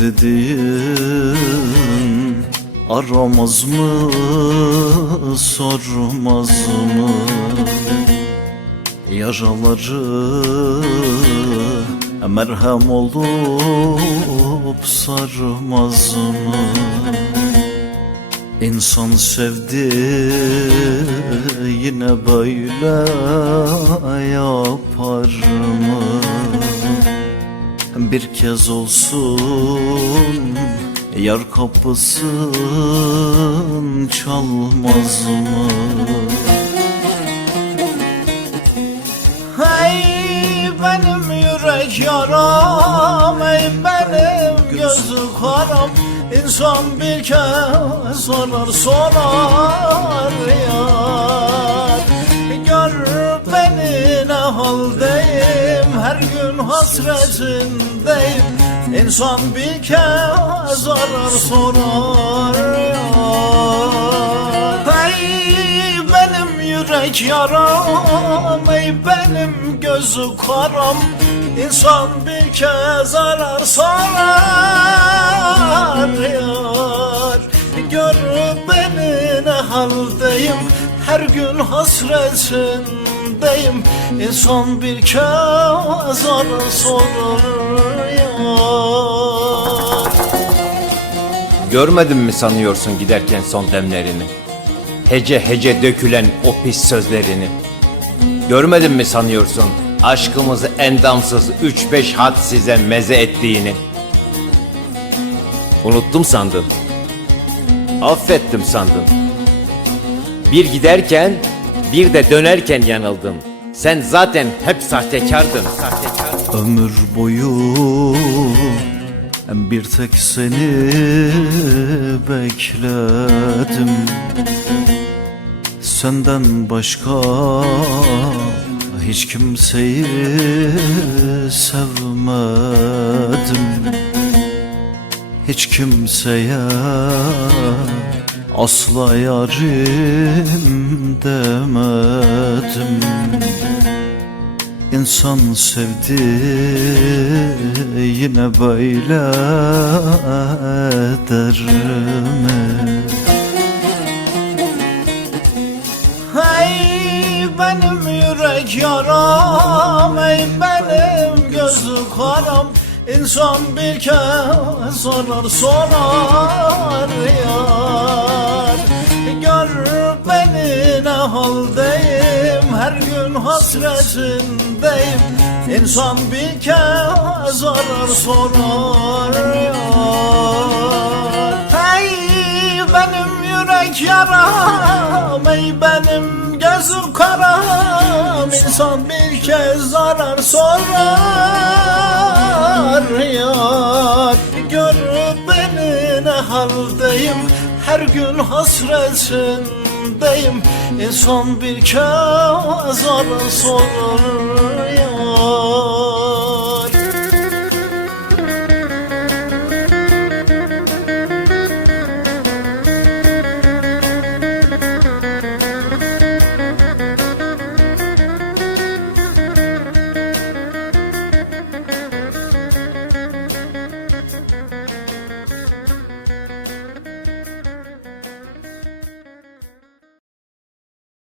dediğin aramaz mı, sormaz mı? Yaraları merhem olup sarmaz mı? İnsan sevdi yine böyle yapar mı? Bir kez olsun yar kapısın çalmaz mı? Hey benim yürek yaram, ey benim gözü karam. İnsan bir kez sorar yar. Gör beni ne haldeyim, her gün hasretindeyim. İnsan bir kez sorar yar. Hey benim yürek yaram, ey benim gözü karam. İnsan bir kez sorar yar. Gör beni ne haldeyim, her gün hasretindeyim. İnsan bir kez sorar yar. Görmedin mi sanıyorsun giderken son demlerini? Hece hece dökülen o pis sözlerini. Görmedin mi sanıyorsun aşkımızı endamsız 3-5 hat size meze ettiğini? Unuttum sandın, affettim sandın. Bir giderken bir de dönerken yanıldın. Sen zaten hep sahtekardın. Ömür boyu bir tek seni bekledim. Senden başka hiç kimseyi sevmedim. Hiç kimseye asla yarim demedim. İnsan sevdi yine böyle eder mi? Hey benim yürek yaram, ey benim gözü karam. İnsan bir kez sorar yar. Gör beni ne haldeyim, her gün hasretindeyim. İnsan bir kez sorar yar. Hey benim yürek yaram, ey benim gözüm karam. İnsan bir kez sorar yar. Gör beni ne haldeyim, her gün hasretindeyim. İnsan bir kez sorar yar.